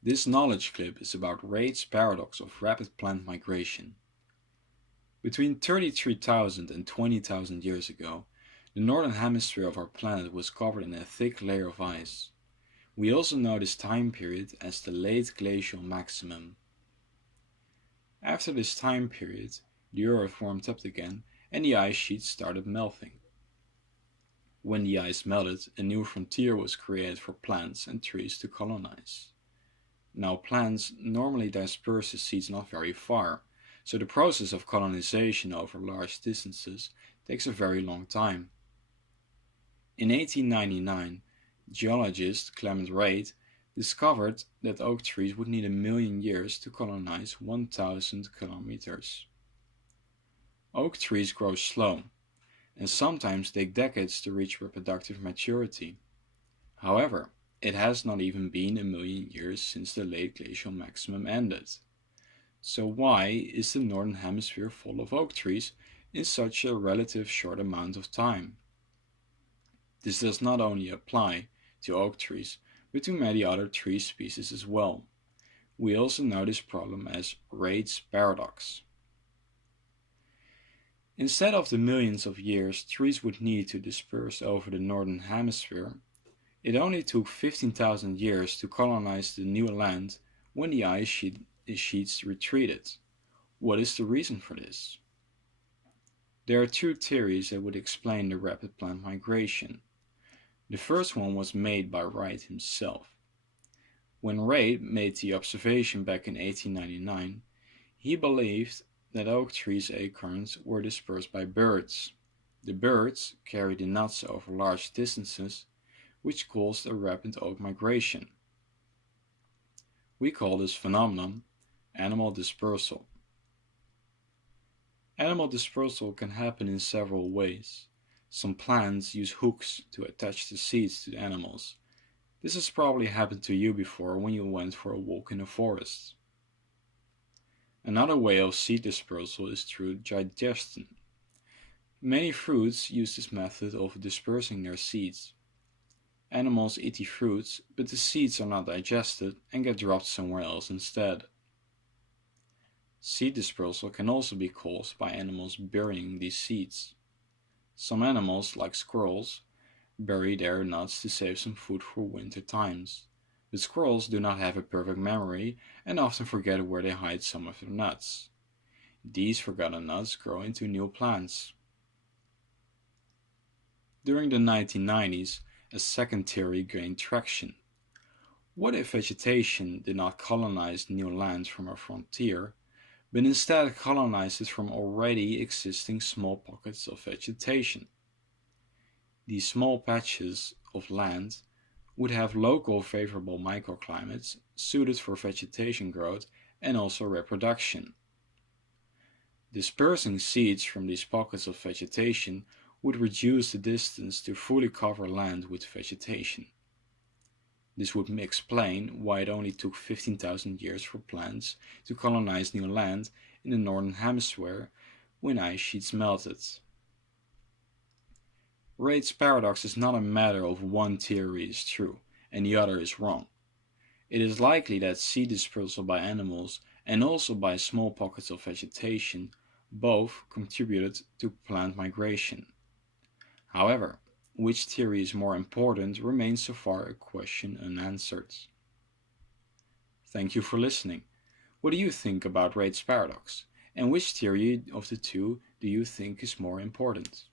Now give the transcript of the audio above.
This knowledge clip is about Reid's paradox of rapid plant migration. Between 33,000 and 20,000 years ago, the northern hemisphere of our planet was covered in a thick layer of ice. We also know this time period as the late glacial maximum. After this time period, the Earth warmed up again and the ice sheets started melting. When the ice melted, a new frontier was created for plants and trees to colonize. Now plants normally disperse the seeds not very far, so the process of colonization over large distances takes a very long time. In 1899, geologist Clement Reid discovered that oak trees would need 1,000,000 years to colonize 1,000 kilometers. Oak trees grow slow, and sometimes take decades to reach reproductive maturity. However, it has not even been 1,000,000 years since the late glacial maximum ended. So why is the northern hemisphere full of oak trees in such a relative short amount of time? This does not only apply to oak trees, but to many other tree species as well. We also know this problem as Reid's paradox. Instead of the millions of years trees would need to disperse over the northern hemisphere, it only took 15,000 years to colonize the new land when the sheets retreated. What is the reason for this? There are two theories that would explain the rapid plant migration. The first one was made by Reid himself. When Reid made the observation back in 1899, he believed that oak trees' acorns were dispersed by birds. The birds carried the nuts over large distances, which caused a rapid oak migration. We call this phenomenon animal dispersal. Animal dispersal can happen in several ways. Some plants use hooks to attach the seeds to animals. This has probably happened to you before when you went for a walk in a forest. Another way of seed dispersal is through digestion. Many fruits use this method of dispersing their seeds. Animals eat the fruits, but the seeds are not digested and get dropped somewhere else instead. Seed dispersal can also be caused by animals burying these seeds. Some animals, like squirrels, bury their nuts to save some food for winter times. But squirrels do not have a perfect memory and often forget where they hide some of their nuts. These forgotten nuts grow into new plants. During the 1990s, a second theory gained traction. What if vegetation did not colonize new land from a frontier, but instead colonized it from already existing small pockets of vegetation? These small patches of land would have local favorable microclimates suited for vegetation growth and also reproduction. Dispersing seeds from these pockets of vegetation would reduce the distance to fully cover land with vegetation. This would explain why it only took 15,000 years for plants to colonize new land in the northern hemisphere when ice sheets melted. Reid's paradox is not a matter of one theory is true and the other is wrong. It is likely that seed dispersal by animals and also by small pockets of vegetation both contributed to plant migration. However, which theory is more important remains so far a question unanswered. Thank you for listening. What do you think about Reid's paradox? And which theory of the two do you think is more important?